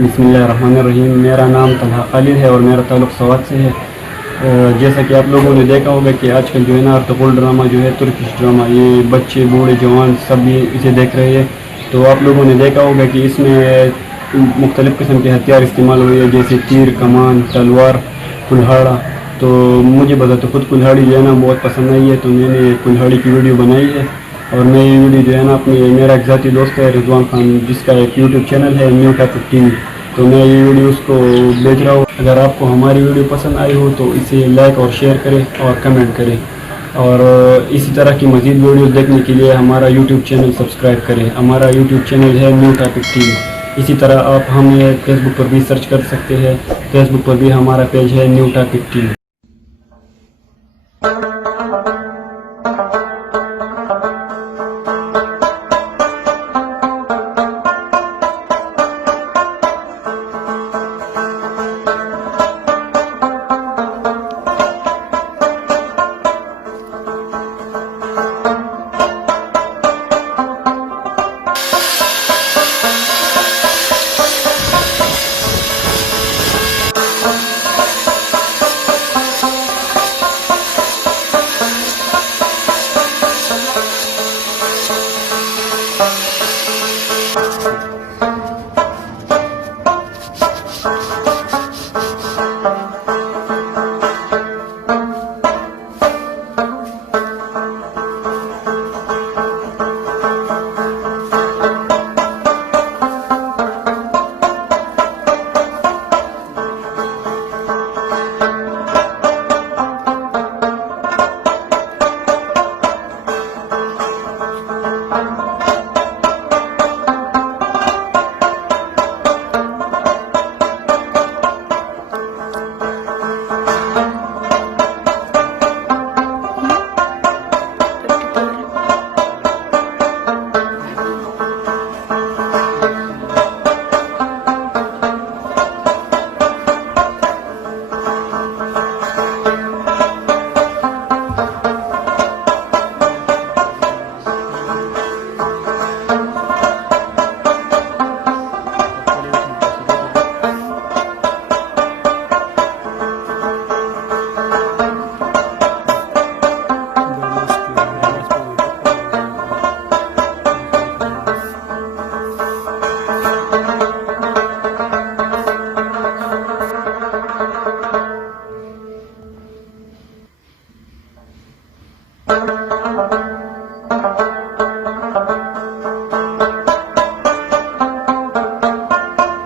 बिस्मिल्लाहिर्रहमानिर्रहीम। मेरा नाम तलहा खालिद है और मेरा ताल्लुक़ सवात से है। जैसा कि आप लोगों ने देखा होगा कि आजकल जो है ना अर्तुगरुल ड्रामा जो है, तुर्किश ड्रामा, ये बच्चे बूढ़े जवान सब भी इसे देख रहे हैं। तो आप लोगों ने देखा होगा कि इसमें मुख्तलिफ़ किस्म के हथियार इस्तेमाल हुए हैं, जैसे तीर, कमान, तलवार, कुल्हाड़ा। तो मुझे बता तो खुद कुल्हाड़ी जो है ना बहुत पसंद आई है, तो मैंने कुल्हाड़ी की वीडियो बनाई है। और मैं ये वीडियो जो है ना मेरा एक ज़ाती दोस्त है रिजवान खान, जिसका एक यूट्यूब चैनल है न्यू टॉपिक टीवी, तो मैं ये वीडियो उसको भेज रहा हूँ। अगर आपको हमारी वीडियो पसंद आई हो तो इसे लाइक और शेयर करें और कमेंट करें, और इसी तरह की मज़ीद वीडियोस देखने के लिए हमारा यूट्यूब चैनल सब्सक्राइब करें। हमारा यूट्यूब चैनल है न्यू टॉपिक टीवी। इसी तरह आप हमें फेसबुक पर भी सर्च कर सकते हैं, फेसबुक पर भी हमारा पेज है न्यू टॉपिक टीवी।